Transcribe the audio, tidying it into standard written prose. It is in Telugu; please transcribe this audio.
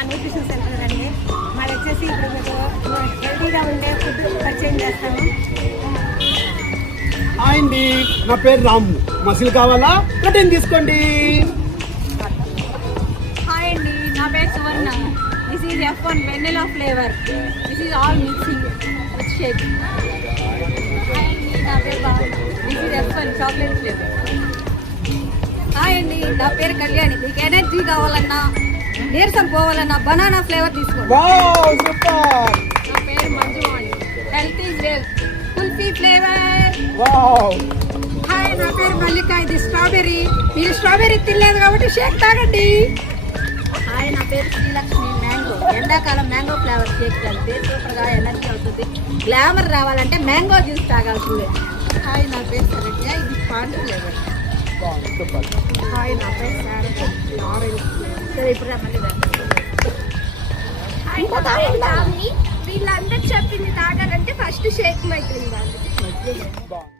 మా న్యూట్రిషన్ సెంటర్ అండి. మాది వచ్చేసి ఇప్పుడు మీకు హెల్తీగా ఉండే ఫుడ్ పరిచయం చేస్తాము. హాయ్ అండి, నా పేరు రాము. మసిల్ కావాలా కటింగ్ తీసుకోండి. హాయ్ అండి, నా పేరు Suvarna. This is F1 vanilla flavour. This is all mixing shake. Hi అండి, నా పేరు Bhavana. This is F1 chocolate flavour. Hi అండి, నా పేరు కళ్యాణి. మీకు ఎనర్జీ కావాలన్నా నీరసం పోవాలన్నా బనానా ఫ్లేవర్ తీసుకోండి. Wow super. నా పేరు Manjuvani. Health is wealth kulfi flavour. Wow. Hi, నా పేరు మల్లిక. ఇది స్ట్రాబెర్రీ. మీరు స్ట్రాబెర్రీ తినలేదు కాబట్టి షేక్ తాగండి. హాయ్, నా పేరు శ్రీలక్ష్మి. మ్యాంగో. ఎండాకాలం మ్యాంగో ఫ్లేవర్ షేక్ తాగితే సూపర్గా ఎనర్జీ అవుతుంది. గ్లామర్ రావాలంటే మ్యాంగో జ్యూస్ తాగాల్సిందే. హాయ్, నా పేరు సరజ్ఞ. ఇది పాన్ ఫ్లేవర్. సూపర్. హాయ్, నా పేరు శారద. ఆరెంజ్. సరే, ఇప్పుడు మళ్ళీ వీళ్ళందరూ చెప్పింది తాగాలంటే ఫస్ట్ షేక్ మైక్రింగ్ తాగాలి.